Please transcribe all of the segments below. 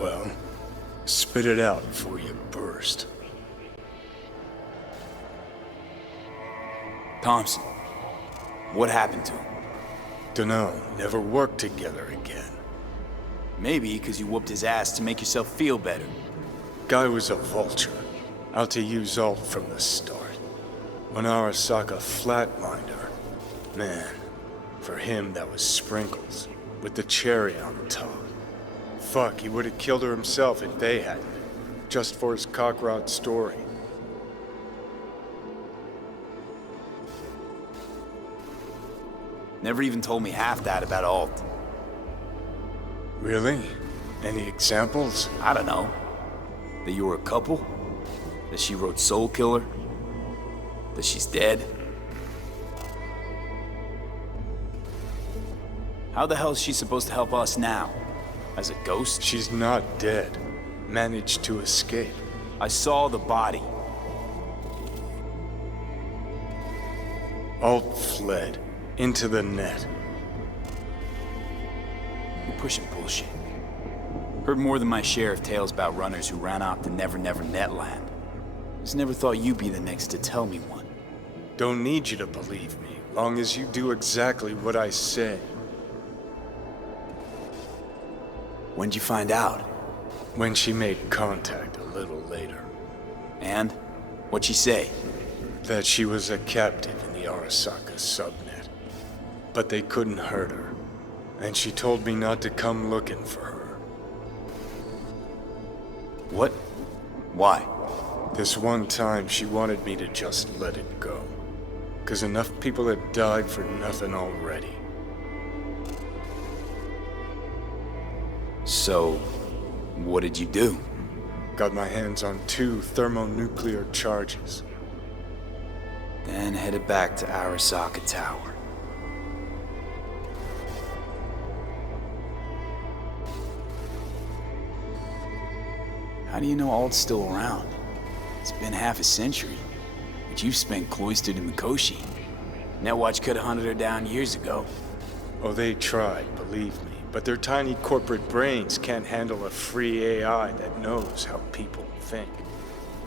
Well, spit it out before you burst. Thompson, what happened to him? Dunno, never worked together again. Maybe because you whooped his ass to make yourself feel better. Guy was a vulture, out to use Alt from the start. When Arasaka flatlined her, man, for him that was sprinkles, with the cherry on top. Fuck, he would have killed her himself if they hadn't, just for his cockrod story. Never even told me half that about Alt. Really? Any examples? I don't know. That you were a couple? That she wrote Soul Killer? That she's dead? How the hell is she supposed to help us now? As a ghost? She's not dead. Managed to escape. I saw the body. Alt fled. Into the net. You're pushing bullshit. Heard more than my share of tales about runners who ran off to Never Never Netland. Just never thought you'd be the next to tell me one. Don't need you to believe me, long as you do exactly what I say. When'd you find out? When she made contact a little later. And? What'd she say? That she was a captive in the Arasaka subnet. But they couldn't hurt her. And she told me not to come looking for her. What? Why? This one time she wanted me to just let it go. 'Cause enough people had died for nothing already. So, what did you do? Got my hands on 2 thermonuclear charges. Then headed back to Arasaka Tower. How do you know Alt's still around? It's been half a century, but you've spent cloistered in Mikoshi. Netwatch could have hunted her down years ago. Oh, they tried, believe me, but their tiny corporate brains can't handle a free AI that knows how people think.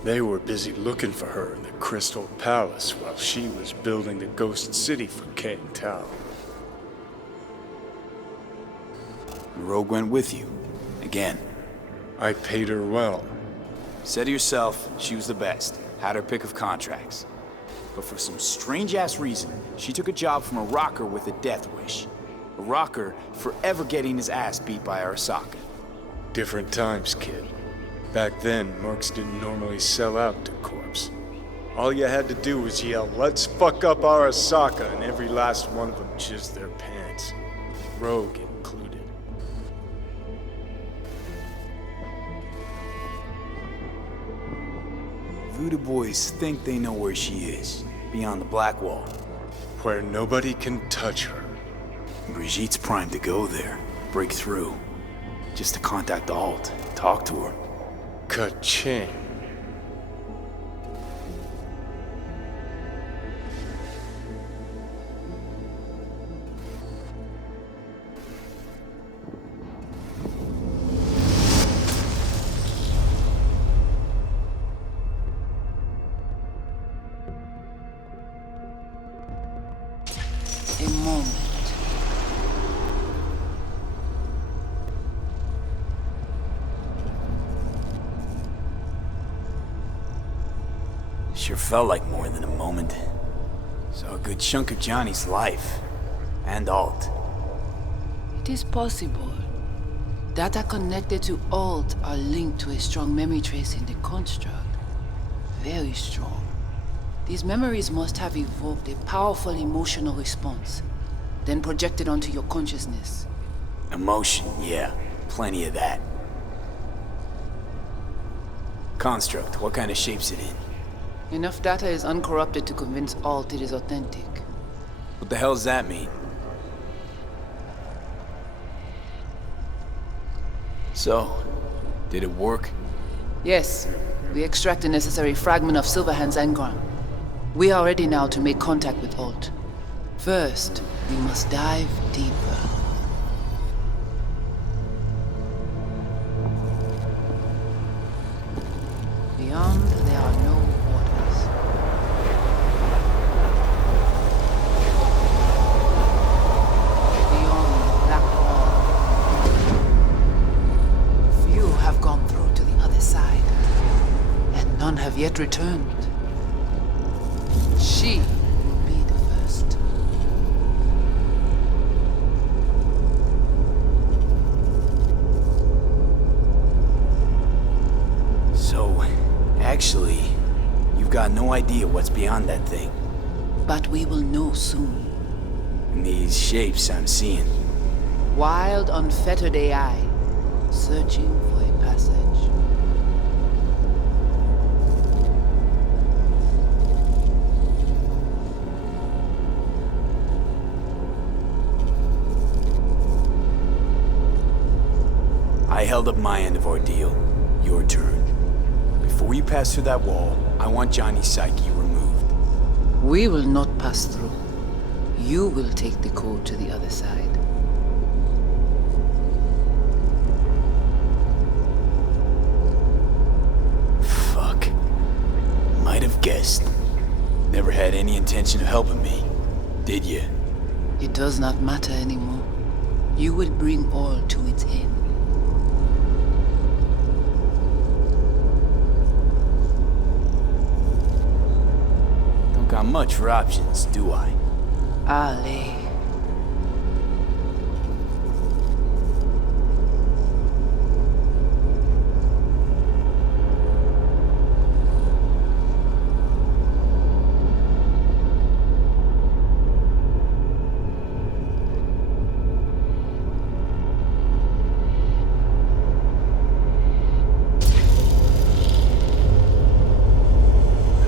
They were busy looking for her in the Crystal Palace while she was building the Ghost City for Kane Tao. Rogue went with you. Again. I paid her well. Said herself she was the best. Had her pick of contracts. But for some strange-ass reason, she took a job from a rocker with a death wish. A rocker forever getting his ass beat by Arasaka. Different times, kid. Back then, mercs didn't normally sell out to corpse. All you had to do was yell, "Let's fuck up Arasaka," and every last one of them jizzed their pants. Rogue included. Voodoo boys think they know where she is, beyond the BlackWall. Where nobody can touch her. Brigitte's primed to go there, break through. Just to contact Alt, talk to her. Ka-ching. A moment. Sure felt like more than a moment. Saw a good chunk of Johnny's life. And Alt. It is possible. Data connected to Alt are linked to a strong memory trace in the construct. Very strong. These memories must have evoked a powerful emotional response, then projected onto your consciousness. Emotion, yeah. Plenty of that. Construct, what kind of shape's it in? Enough data is uncorrupted to convince Alt it is authentic. What the hell does that mean? So, did it work? Yes, we extract the necessary fragment of Silverhand's engram. We are ready now to make contact with Alt. First, we must dive deeper. yet returned. She will be the first. So, actually, you've got no idea what's beyond that thing. But we will know soon. And these shapes I'm seeing. Wild, unfettered AI, searching for a passage. I held up my end of our deal. Your turn. Before you pass through that wall, I want Johnny's psyche removed. We will not pass through. You will take the code to the other side. Fuck. Might have guessed. Never had any intention of helping me, did you? It does not matter anymore. You will bring all to its end. Don't got much for options, do I? Ale.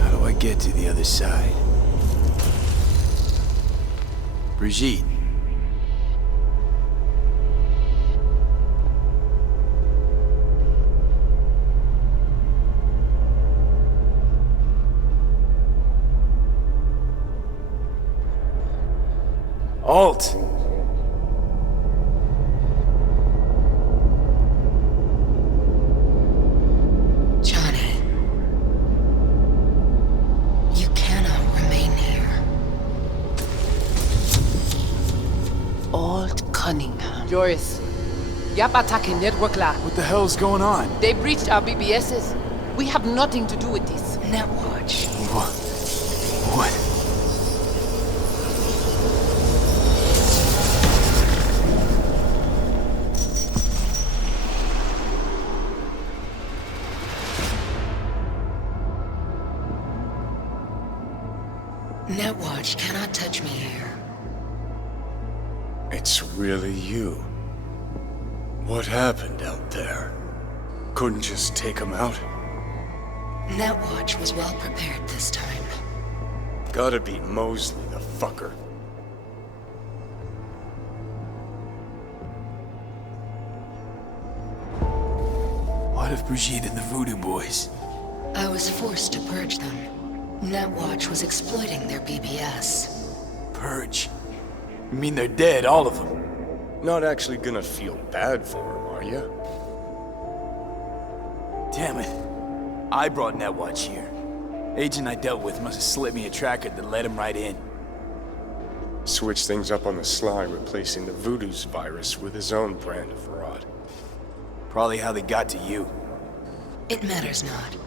How do I get to the other side? Brigitte. Alt! Johnny, you cannot remain here. Alt Cunningham. Joris, Yap attacking network lab. What the hell's going on? They breached our BBSs. We have nothing to do with this. Netwatch. What? Netwatch cannot touch me here. It's really you. What happened out there? Couldn't just take him out? Netwatch was well prepared this time. Gotta be Mosley, the fucker. What if Brigitte and the Voodoo boys? I was forced to purge them. Netwatch was exploiting their BBS. Purge? You mean they're dead, all of them? Not actually gonna feel bad for him, are you? Damn it. I brought Netwatch here. Agent I dealt with must have slipped me a tracker that let him right in. Switch things up on the sly, replacing the Voodoo's virus with his own brand of rot. Probably how they got to you. It matters not.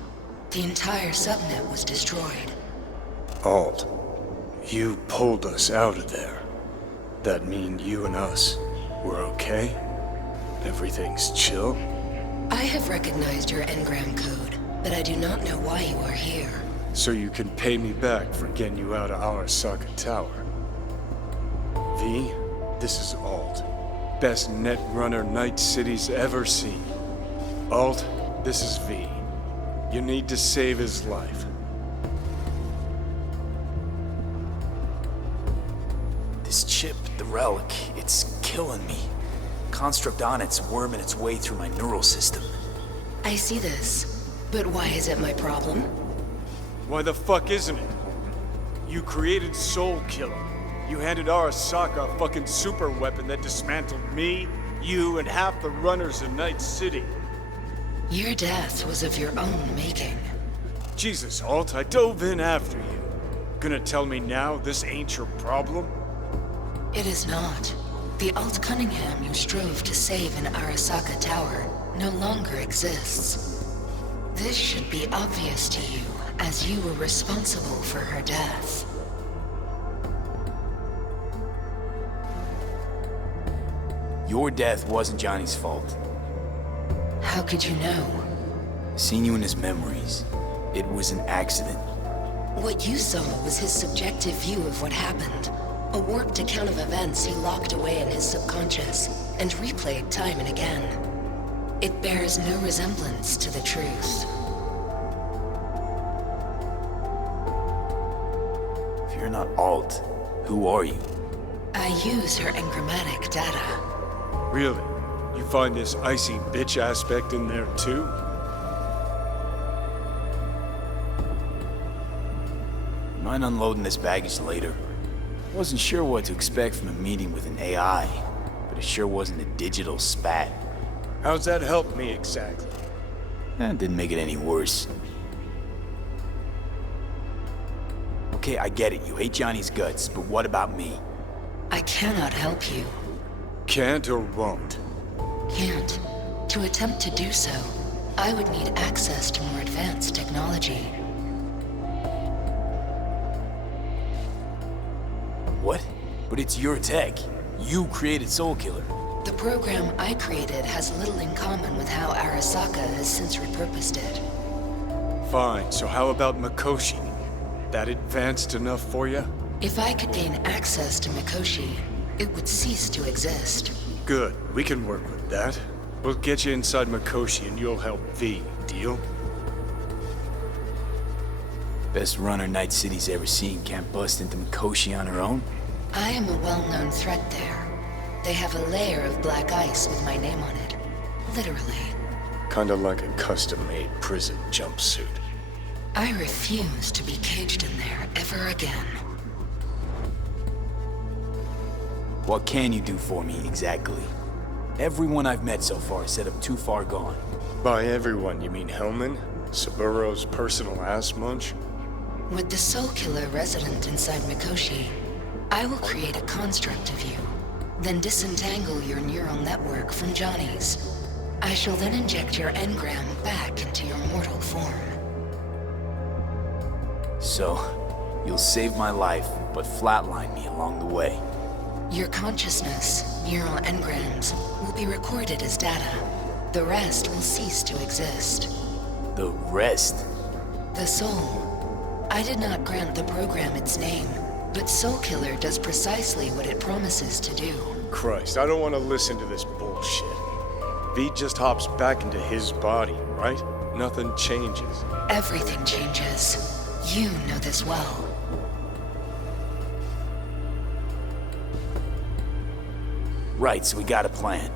The entire subnet was destroyed. Alt, you pulled us out of there. That mean you and us, we're okay? Everything's chill? I have recognized your engram code, but I do not know why you are here. So you can pay me back for getting you out of Arasaka Tower. V, this is Alt. Best netrunner Night City's ever seen. Alt, this is V. You need to save his life. This chip, the relic, it's killing me. Construct on it's worming its way through my neural system. I see this, but why is it my problem? Why the fuck isn't it? You created Soul Killer. You handed Arasaka a fucking super weapon that dismantled me, you, and half the runners in Night City. Your death was of your own making. Jesus, Alt, I dove in after you. Gonna tell me now this ain't your problem? It is not. The Alt Cunningham you strove to save in Arasaka Tower no longer exists. This should be obvious to you. as you were responsible for her death. Your death wasn't Johnny's fault. How could you know? Seen you in his memories. It was an accident. What you saw was his subjective view of what happened. A warped account of events he locked away in his subconscious and replayed time and again. It bears no resemblance to the truth. If you're not Alt, who are you? I use her engrammatic data. Really? You find this icy bitch aspect in there too? Mind unloading this baggage later? Wasn't sure what to expect from a meeting with an AI, but it sure wasn't a digital spat. How's that help me exactly? Didn't make it any worse. Okay, I get it. You hate Johnny's guts, but what about me? I cannot help you. Can't or won't? Can't. To attempt to do so, I would need access to more advanced technology. What? But it's your tech. You created Soulkiller. The program I created has little in common with how Arasaka has since repurposed it. Fine, so how about Mikoshi? That advanced enough for you? If I could gain access to Mikoshi, it would cease to exist. Good, we can work with that. We'll get you inside Mikoshi and you'll help V, deal? Best runner Night City's ever seen can't bust into Mikoshi on her own? I am a well-known threat there. They have a layer of black ice with my name on it. Literally. Kinda like a custom-made prison jumpsuit. I refuse to be caged in there ever again. What can you do for me, exactly? Everyone I've met so far said I'm too far gone. By everyone, you mean Hellman? Saburo's personal ass munch? With the Soulkiller resident inside Mikoshi, I will create a construct of you, then disentangle your neural network from Johnny's. I shall then inject your engram back into your mortal form. So, you'll save my life, but flatline me along the way. Your consciousness, neural engrams, will be recorded as data. The rest will cease to exist. The rest? The soul. I did not grant the program its name, but Soulkiller does precisely what it promises to do. Christ, I don't want to listen to this bullshit. V just hops back into his body, right? Nothing changes. Everything changes. You know this well. Right, so we got a plan.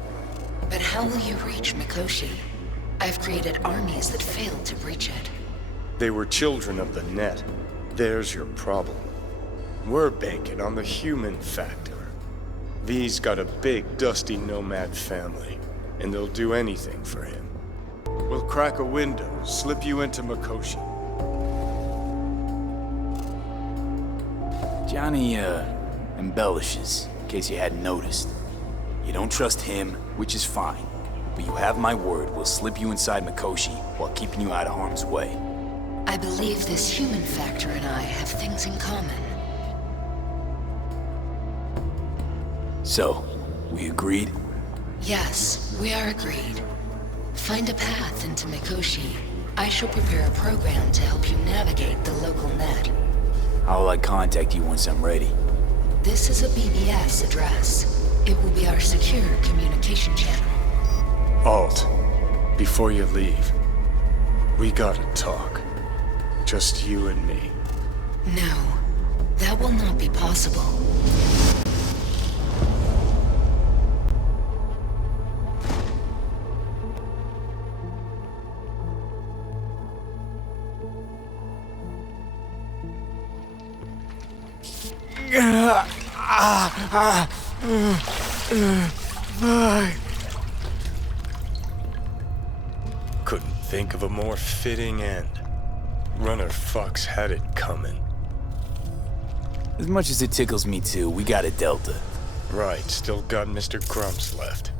But how will you reach Mikoshi? I've created armies that failed to breach it. They were children of the net. There's your problem. We're banking on the human factor. V's got a big, dusty nomad family, and they'll do anything for him. We'll crack a window, slip you into Mikoshi. Johnny, embellishes, in case you hadn't noticed. You don't trust him, which is fine. But you have my word, we'll slip you inside Mikoshi while keeping you out of harm's way. I believe this human factor and I have things in common. So, we agreed? Yes, we are agreed. Find a path into Mikoshi. I shall prepare a program to help you navigate the local net. How will I contact you once I'm ready? This is a BBS address. It will be our secure communication channel. Alt, before you leave, we gotta talk. Just you and me. No, that will not be possible. Couldn't think of a more fitting end. Runner fucks had it coming. As much as it tickles me too, we got a Delta. Right, still got Mr. Grumps left.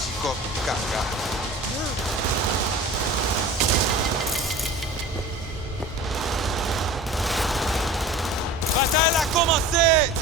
Chico, cagar. Bataille a commencé!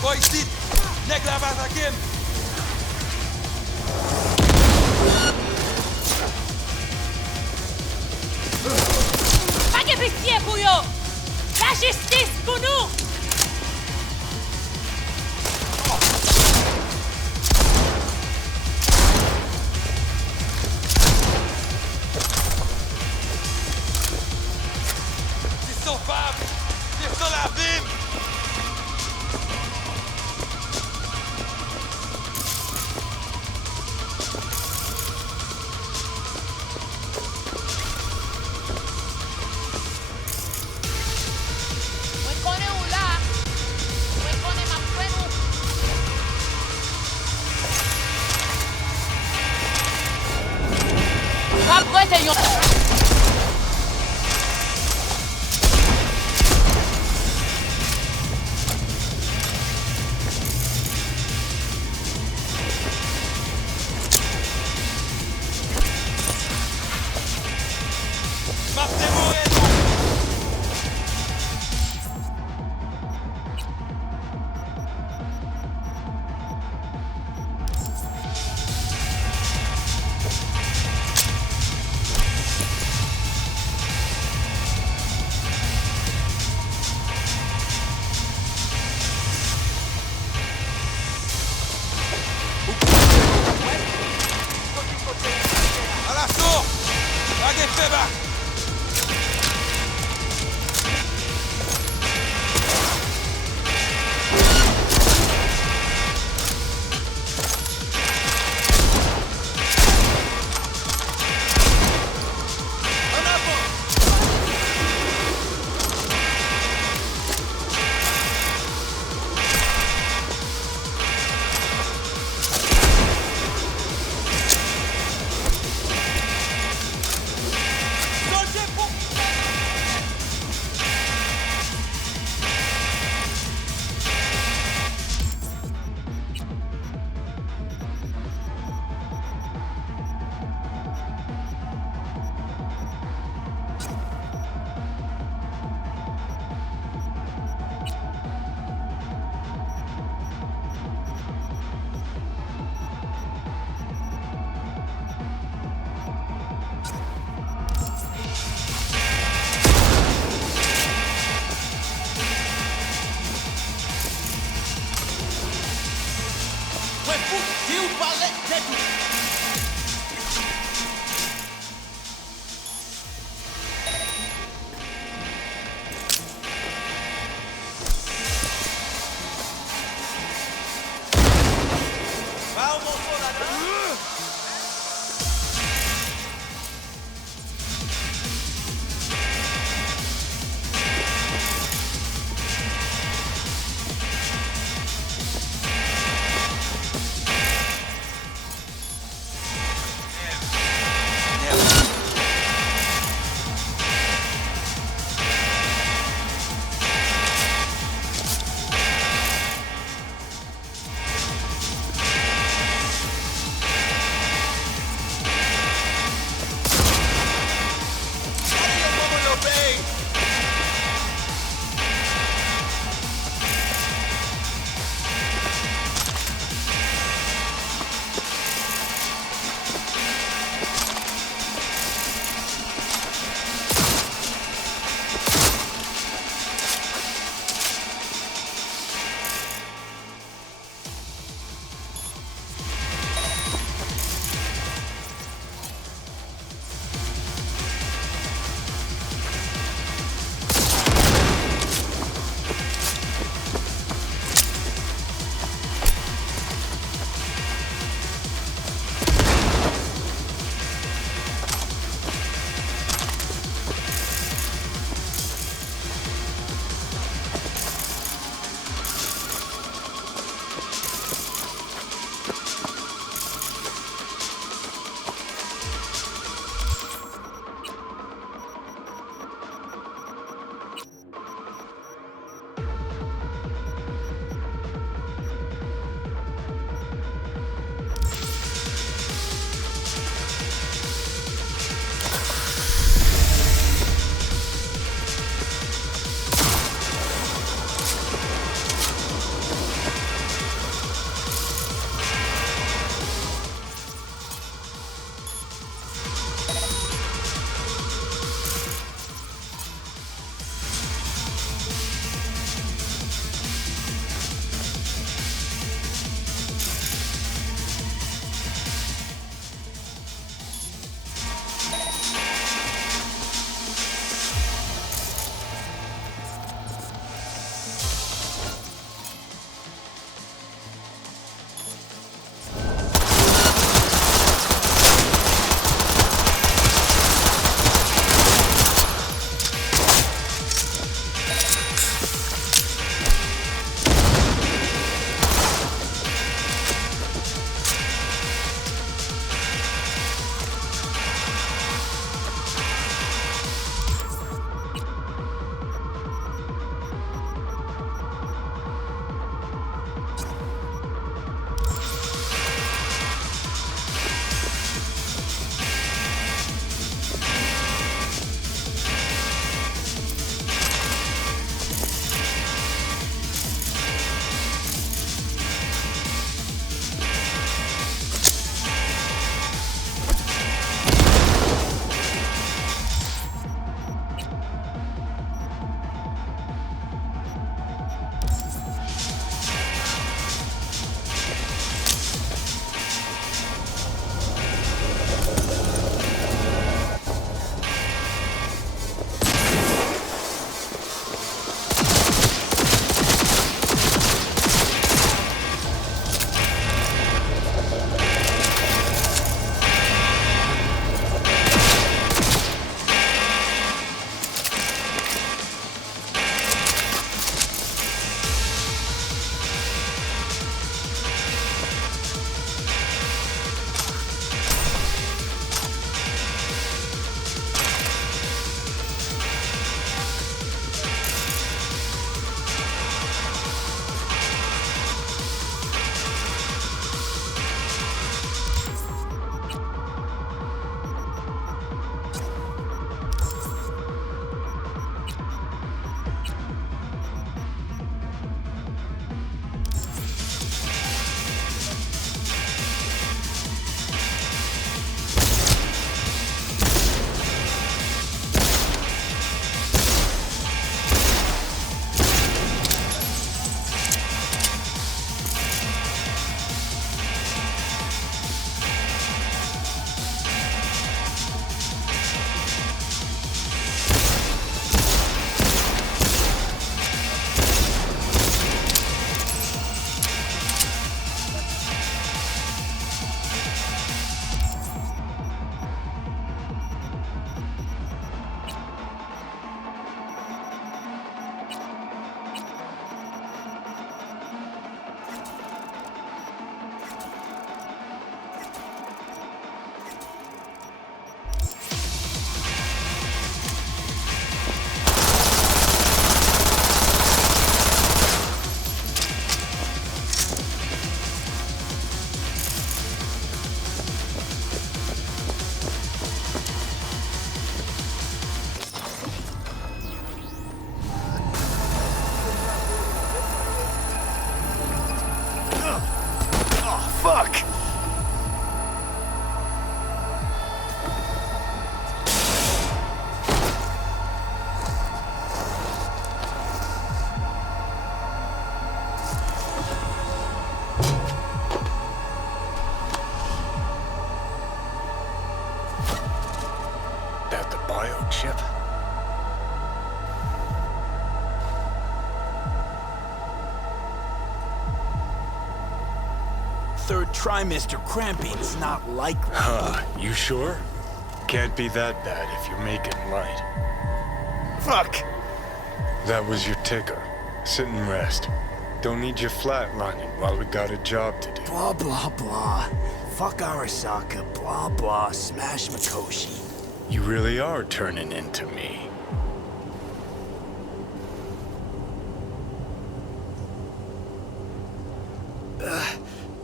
Quoi ici? Nègre la va attaquer! Pas de pitié pour eux! La justice pour nous! Ils sont femmes! Ils sont la ville! Mwen konen ou la! parler, j'ai tout. Va au morceau là-dedans. Fuck! That the biochip? Third trimester cramping's not likely. Huh, you sure? Can't be that bad if you're making light. Fuck! That was your ticker. Sit and rest. Don't need you flatlining while we got a job to do. Blah, blah, blah. Fuck Arasaka, blah, blah, smash Mikoshi. You really are turning into me.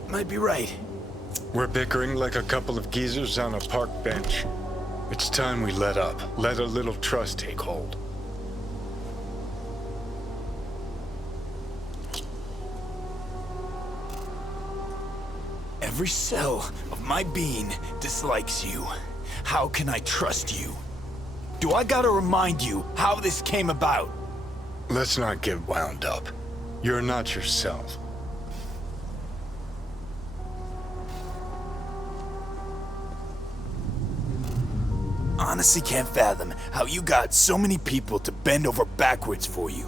Might be right. We're bickering like a couple of geezers on a park bench. It's time we let up. Let a little trust take hold. Every cell of my being dislikes you. How can I trust you? Do I gotta remind you how this came about? Let's not get wound up. You're not yourself. Honestly can't fathom how you got so many people to bend over backwards for you.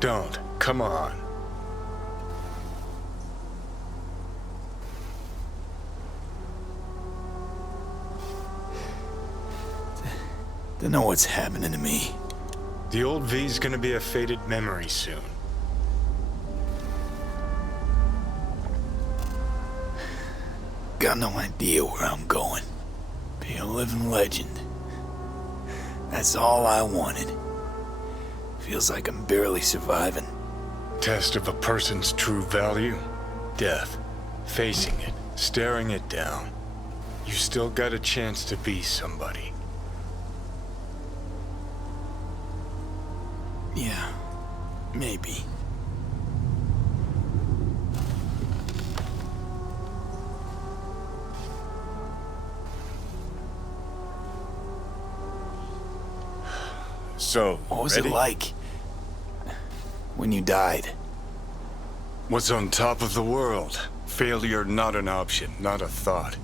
Don't. Come on. Don't know what's happening to me. The old V's gonna be a faded memory soon. Got no idea where I'm going. Be a living legend. That's all I wanted. Feels like I'm barely surviving. Test of a person's true value? Death. Facing it. Staring it down. You still got a chance to be somebody. Yeah, maybe. So, What was ready? it like when you died? What's on top of the world? Failure not an option, not a thought.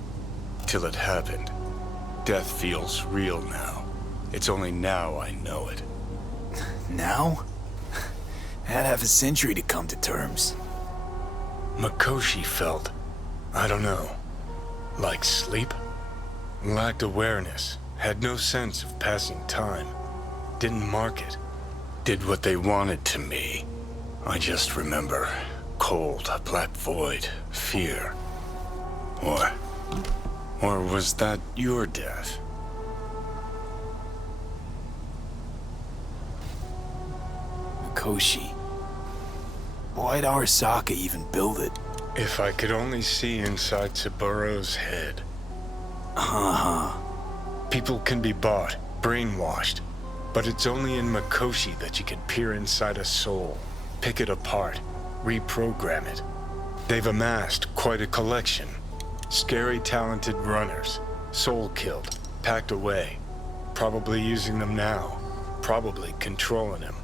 Till it happened. Death feels real now. It's only now I know it. Now? Had half a century to come to terms. Mikoshi felt, I don't know, like sleep? Lacked awareness, had no sense of passing time. Didn't mark it. Did what they wanted to me. I just remember cold, a black void, fear. Or was that your death? Mikoshi. Why'd Arasaka even build it? If I could only see inside Saburo's head. People can be bought, brainwashed, but it's only in Mikoshi that you can peer inside a soul, pick it apart, reprogram it. They've amassed quite a collection. Scary, talented runners, soul killed, packed away, probably using them now, probably controlling him.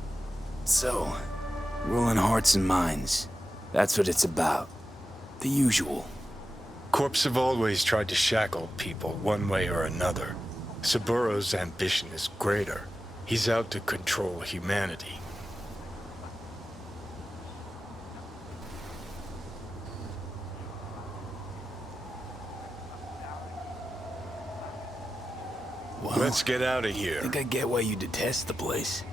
So, ruling hearts and minds. That's what it's about. The usual. Corps have always tried to shackle people one way or another. Saburo's ambition is greater. He's out to control humanity. Well, Let's get out of I here. think I get why you detest the place.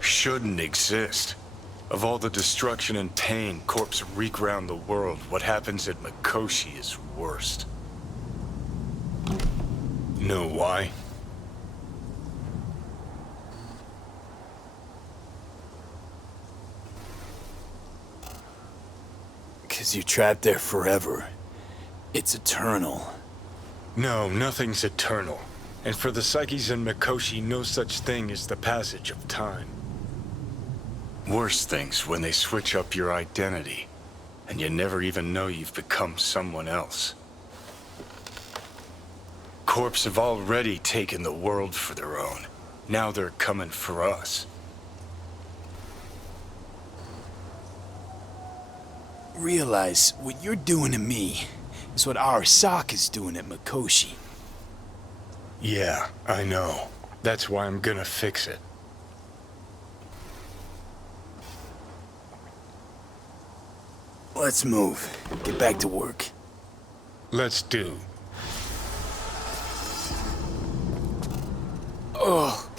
Shouldn't exist. Of all the destruction and pain corpse wreak around the world, what happens at Mikoshi is worst. Know why? Because you're trapped there forever. It's eternal. No, nothing's eternal. And for the psyches in Mikoshi, no such thing as the passage of time. Worse things when they switch up your identity. and you never even know you've become someone else. Corps have already taken the world for their own. Now they're coming for us. Realize what you're doing to me is what Arasaka's doing at Mikoshi. Yeah, I know. That's why I'm gonna fix it. Let's move. Get back to work. Let's do. Ugh.